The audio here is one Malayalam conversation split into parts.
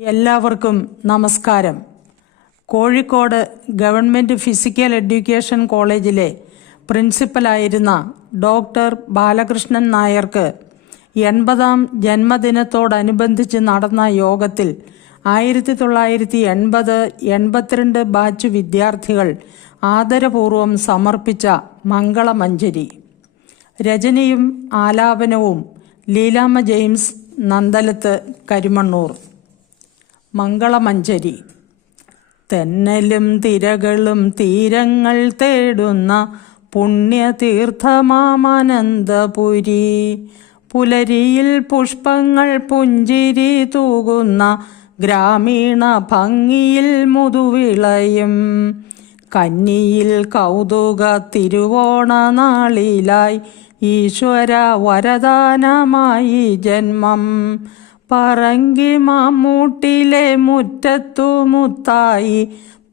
എല്ലാവർക്കും നമസ്കാരം. കോഴിക്കോട് ഗവൺമെൻറ് ഫിസിക്കൽ എഡ്യൂക്കേഷൻ കോളേജിലെ പ്രിൻസിപ്പലായിരുന്ന ഡോക്ടർ ബാലകൃഷ്ണൻ നായർക്ക് 80ാം ജന്മദിനത്തോടനുബന്ധിച്ച് നടന്ന യോഗത്തിൽ 1980-82 ബാച്ച് വിദ്യാർത്ഥികൾ ആദരപൂർവം സമർപ്പിച്ച മംഗളമഞ്ജരി. രചനയും ആലാപനവും ലീലാമ്മ ജെയിംസ്, നന്ദലത്ത്, കരിമണ്ണൂർ. മംഗളമഞ്ജരി. തെന്നലും തിരകളും തീരങ്ങൾ തേടുന്ന പുണ്യതീർത്ഥമാമനന്തപുരി. പുലരിയിൽ പുഷ്പങ്ങൾ പുഞ്ചിരി തൂകുന്ന ഗ്രാമീണ ഭംഗിയിൽ മുതുവിളയും. കന്നിയിൽ കൗതുക തിരുവോണ നാളിലായി ഈശ്വര വരദാനമായി ജന്മം. പറങ്കി മാമ്മൂട്ടിലെ മുറ്റത്തു മുത്തായി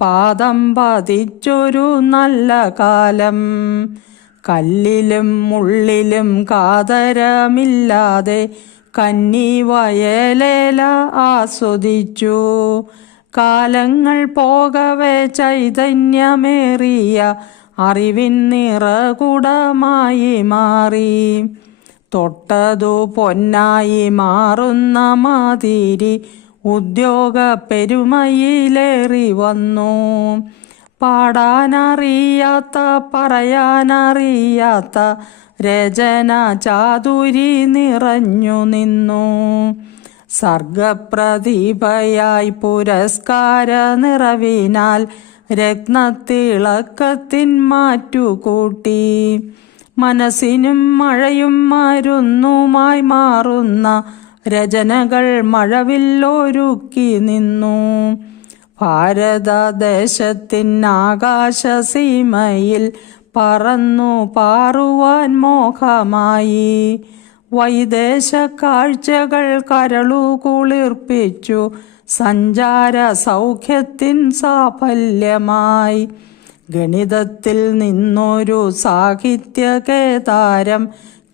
പാദം പതിച്ചൊരു നല്ല കാലം. കല്ലിലും മുള്ളിലും കാതരമില്ലാതെ കന്നി വയലേല ആസ്വദിച്ചു. കാലങ്ങൾ പോകവെ ചൈതന്യമേറിയ അറിവിൻ നിറകുടമായി മാറി. തൊട്ടതു പൊന്നായി മാറുന്ന മാതിരി ഉദ്യോഗ പെരുമയിലേറി വന്നു. പാടാനറിയാത്ത പറയാനറിയാത്ത രചന ചാതുരി നിറഞ്ഞു നിന്നു. സർഗപ്രതിഭയായി പുരസ്കാര നിറവിനാൽ രത്നത്തിളക്കത്തിൻ മാറ്റുകൂട്ടി. മനസ്സിനും മഴയും മരുന്നുമായി മാറുന്ന രചനകൾ മഴവില്ലൊരുക്കി നിന്നു. ഭാരതദേശത്തിൻ ആകാശസീമയിൽ പറന്നു പാറുവാൻ മോഹമായി. വൈദേശ കാഴ്ചകൾ കരളു കുളിർപ്പിച്ചു സഞ്ചാര സൗഖ്യത്തിൻ സാഫല്യമായി. ഗണിതത്തിൽ നിന്നൊരു സാഹിത്യകേദാരം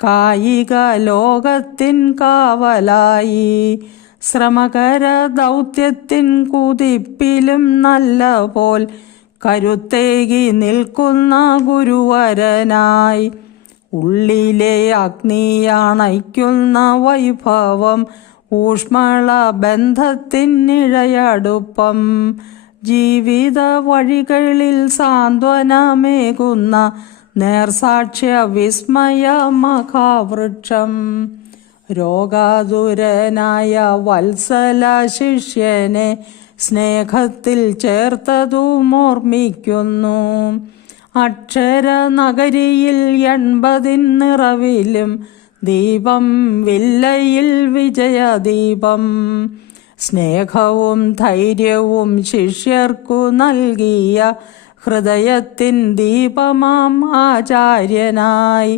കായിക ലോകത്തിൻ കാവലായി. ശ്രമകര ദൗത്യത്തിൻ കുതിപ്പിലും നല്ല പോൽ കരുത്തേകി നിൽക്കുന്ന ഗുരുവരനായി. ഉള്ളിലെ അഗ്നിയണയ്ക്കുന്ന വൈഭവം ഊഷ്മള ബന്ധത്തിനിഴയടുപ്പം. ജീവിത വഴികളിൽ സാന്ത്വനമേകുന്ന നേർസാക്ഷ്യ വിസ്മയ മഹാവൃക്ഷം. രോഗാതുരനായ വത്സല ശിഷ്യനെ സ്നേഹത്തിൽ ചേർത്തതും ഓർമ്മിക്കുന്നു. അക്ഷര നഗരിയിൽ 80 നിറവിലും ദീപം വില്ലയിൽ വിജയദീപം. സ്നേഹവും ധൈര്യവും ശിഷ്യർക്കു നൽകിയ ഹൃദയത്തിൻ ദീപമാം ആചാര്യനായി.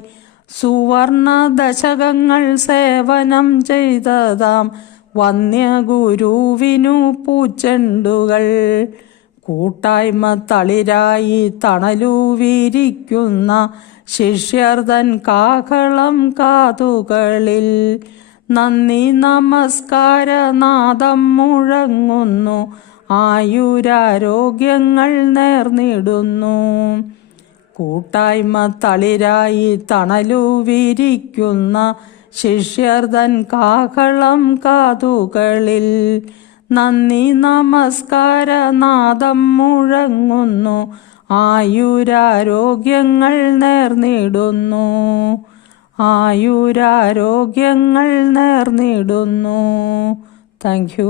സുവർണ ദശകങ്ങൾ സേവനം ചെയ്തതാം വന്യഗുരുവിനു പൂച്ചെണ്ടുകൾ. കൂട്ടായ്മ തളിരായി തണലുവിരിക്കുന്ന ശിഷ്യർതൻ കാഹളം കാതുകളിൽ. നന്ദി നമസ്കാര നാദം മുഴങ്ങുന്നു, ആയുരാരോഗ്യങ്ങൾ നേർന്നിടുന്നു. കൂട്ടായ്മ തളിരായി തണലുവിരിക്കുന്ന ശിഷ്യർതൻ കാഹളം കാതുകളിൽ. നന്ദി നമസ്കാര നാദം മുഴങ്ങുന്നു, ആയുരാരോഗ്യങ്ങൾ നേർന്നിടുന്നു. ആയുരാരോഗ്യങ്ങൾ നേർന്നിടുന്നു. Thank you.